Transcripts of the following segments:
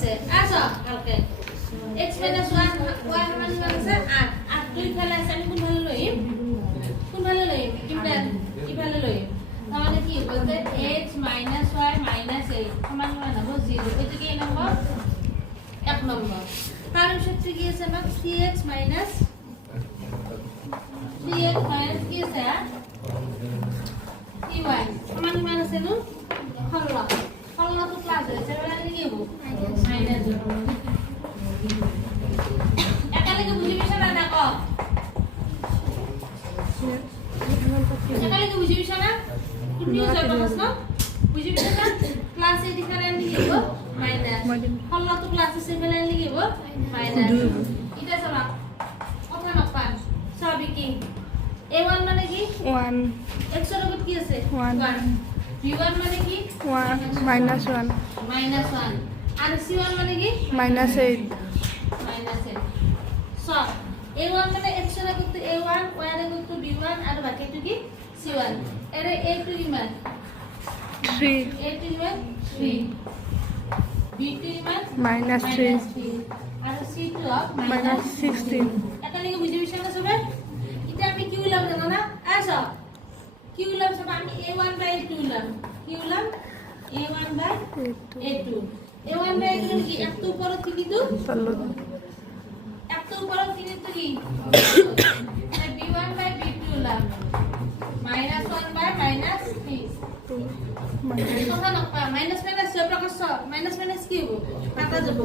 আছে আসো কালকে x - 1 y সমান আছে 8 8 দুই ফালে আছে আমি কোনফালে লইম ইফালে লইম তাহলে কি বলতে x - y - 8 সমান হবে 0 এটা কি নম্বর 1 নম্বর তার সূত্র কি আছে না 3x minus কি আছে 3y সমান আছে নো হল্লা তো ক্লাস হয়েছে এবারে লিখব মাইনাস একালে বুঝিবি না দেখো একালে বুঝিবি না নিউজ হবে প্রশ্ন বুঝিবি না ক্লাসে ডিফারেন্ট লিখব মাইনাস হল্লা তো ক্লাসে সিম্বল লিখব মাইনাস এটা সরা কথা না পান সবই কি a1 মানে কি 1 x এর উপর কি আছে 1 b1 মানে কি 1 minus 1 আর c1 মানে কি minus 8 সো a1 মানে x এর উপর a1 y এর উপর b1 আর বাকিটা কি c1 এর a2 ইমান 3 a2 ইমান 3 b2 ইমান minus 3 আর c2 minus 16 এটা লিখে বুঝে বিষয় না সবাই এটা আমি কিউ লাভ জানো না আসো কিউ লাভ সব আমি a1 বাই a2 লাভ কিউ love a1 by a2 a1 by a2 কি এক তো উপর কি তো চলো এক তো উপর কি তো কি b1 বাই b2 লাভ -1 বাই -3 কথা না পা মাইনাস সব প্রকাশ মাইনাস কি হবে কাটা যাব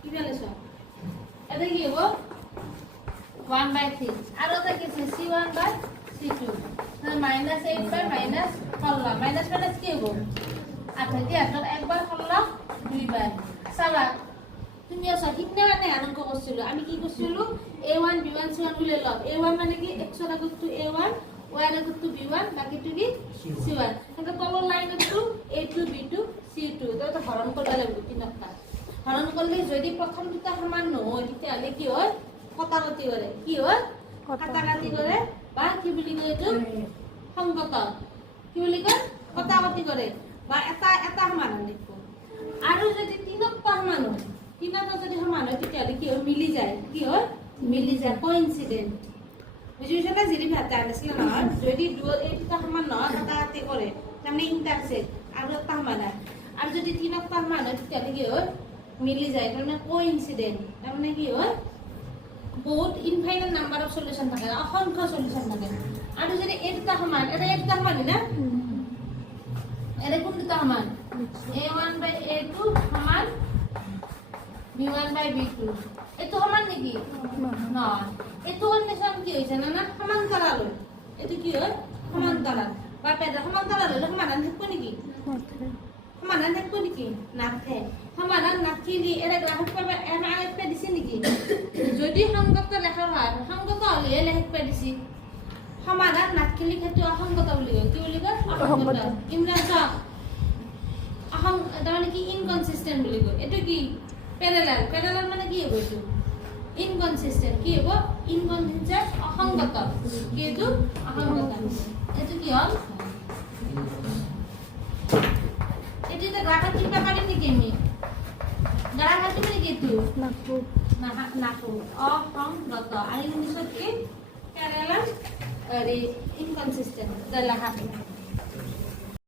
কি বলেছ এটা কি হবে 1 by 3 আর ওটা কি আছে c1 by c2 তাহলে -8 by -16 মাইনাস কি হবে আচ্ছা কি আপনার একবার হলো দুইবার সালা তুমি সঠিক না মানে অঙ্ক করছিল আমি কি করছিল a1 b1 c1 গুলো লব a1 মানে কি x এর আগত টু a1 y এর আগত টু b1 বাকি টু কি c1 এটা তলৰ line to a2 b2 c2 তো হরণ করতে লাগবে তিনটা হরণ করলে যদি প্রথম দুটা সমান নহয় তেতিয়ালে কি হয় কটাকটি করে কি হয় কটাকটি করে বা কি বুলি কয় এটো সংগত কি বুলি কয় কটাকটি করে বা এটা সমান লিখব আৰু যদি তিনটা সমান হয় তিনটা যদি সমান হয় তেতিয়ালে কি হয় মিলি যায় কি হয় মিলি যায় কোইনসিডেন্ট বুঝিছ না যদি ভাতা আছিল নহয় যদি এই দুটা সমান নহয় কটাকটি কৰে তাৰমানে ইন্টাৰসেক্ট আৰু এটা সমান হয় আৰু যদি তিনটা সমান হয় তেতিয়ালে কি হয় মিলি যায় তাৰমানে কোইনসিডেন্ট তাৰমানে কি হয় বহুত ইনফাইনাইট নাম্বাৰ অফ সলিউশন থাকে অসংখ্য সলিউশন থাকে আৰু যদি এটা সমান না এর কোন দুটা সমান a1 বাই a2 সমান b1 বাই b2 এটো সমান নেকি না এটো কন্ডিশন কি হইছে না সমান্তরাল এটো কি হয় সমান্তরাল বা পেদা সমান্তরাল হলে সমাধান থাকবে নেকি সমাধান থাকবে নেকি নাথে সমাধান নাথিলি এর গ্রাহক পাবে এর আরেকটা দিছে নেকি যদি সংগত লেখা হয় সংগত হলে লেখা দিছি সমাধান নাথিলি ক্ষেত্রে অসংগত বুলি কয় কি বুলি কয় অসংগত ইংৰাজীত মানে কি ইনকনসিস্টেন্ট বুলি কয় এটো কি প্যারালাল মানে কি হবে এটো ইনকনসিস্টেন্ট কি হবে ইনকনসিস্টেন্ট অসংগত কিন্তু অসংগত এটো কি হল এটিতে গ্রাহক চিন্তা পারি নাকি আমি গ্রাহক তুমি কি তুই নাকু অসংগত আর ইংলিশত কি প্যারালাল আর ইনকনসিস্টেন্ট লেখা